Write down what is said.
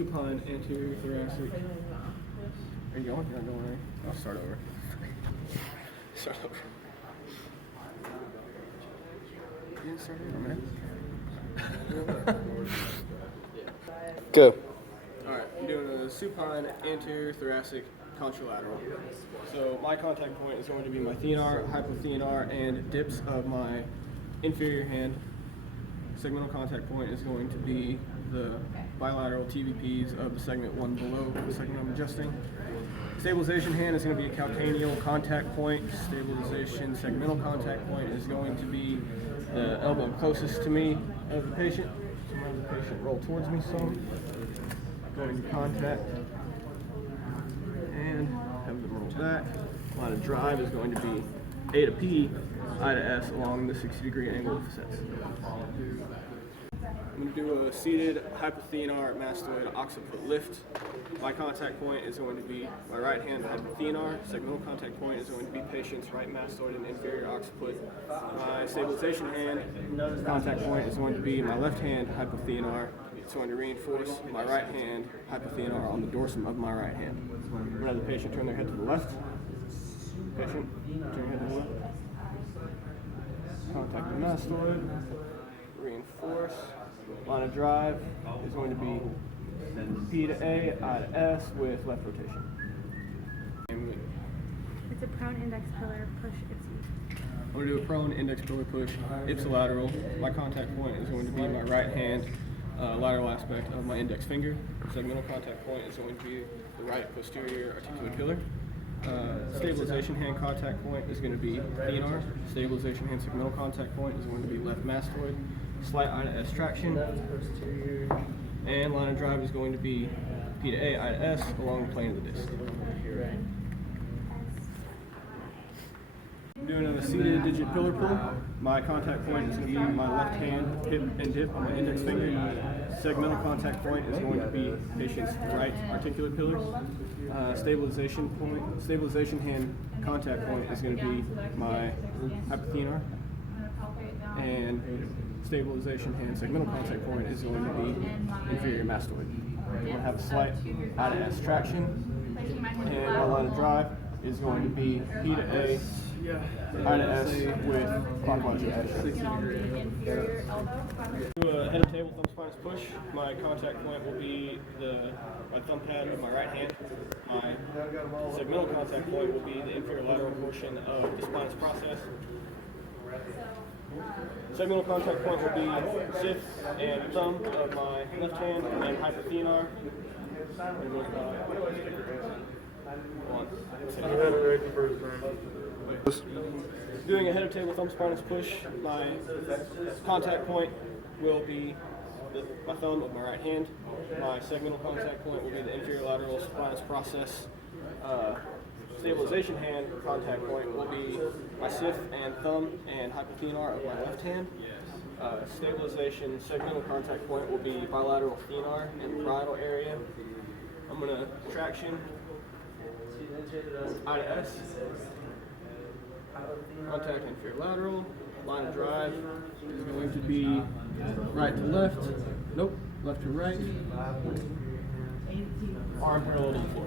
Supine anterior thoracic. Are you going? You're not going, right? I'll start over. Start over. You didn't start over, man. Go. Alright, I'm doing a supine anterior thoracic contralateral. So my contact point is going to be my thenar, hypothenar, and dips of my inferior hand. Segmental contact point is going to be the bilateral TVPs of the segment one below the segment I'm adjusting. Stabilization hand is going to be a calcaneal contact point. Stabilization segmental contact point is going to be the elbow closest to me of the patient. So have the patient roll towards me some. Going to contact and have them roll back. Line of drive is going to be A to P, I to S along the 60-degree angle of facets. I'm going to do a seated hypothenar mastoid occiput lift. My contact point is going to be my right hand hypothenar. Segmental contact point is going to be patient's right mastoid and inferior occiput. My stabilization hand contact point is going to be my left hand hypothenar. It's going to reinforce my right hand hypothenar on the dorsum of my right hand. I'm going to have the patient turn their head to the left. Patient, turn your head to the left. Contact the mastoid. Reinforce. Line of drive is going to be P to A, I to S with left rotation. It's a prone index pillar push ipsy. I'm going to do a prone index pillar push ipsilateral. My contact point is going to be my right hand lateral aspect of my index finger. Segmental contact point is going to be the right posterior articular pillar. Stabilization hand contact point is going to be thenar. Stabilization hand segmental contact point is going to be left mastoid. Slight I to S traction. And line of drive is going to be P to A, I to S along the plane of the disc. I'm doing a seated digit pillar pull. My contact point is going to be my left hand hip and dip on my index finger. Segmental contact point is going to be patient's right articular pillar. Stabilization hand contact point is going to be my hypothenar. And stabilization hand segmental contact point is going to be inferior mastoid. We're going to have a slight I to S traction. And our line of drive is going to be P to A, I to S with clockwise rotation. Do a head of table thumb spinous push. My contact point will be my thumb pad of my right hand. My segmental contact point will be the inferior lateral portion of the spinous process. Segmental contact point will be sixth and thumb of my left hand and hypothenar. Doing a head of table thumb spinous push, my contact point will be my thumb of my right hand. My segmental contact point will be the inferior lateral spinous process. Stabilization hand contact point will be my sixth and thumb and hypothenar of my left hand. Stabilization segmental contact point will be bilateral thenar in the parietal area. I'm going to traction I to S. Contact inferior lateral. Line of drive is going to be right to left. Nope, left to right. Arm parallel to the floor.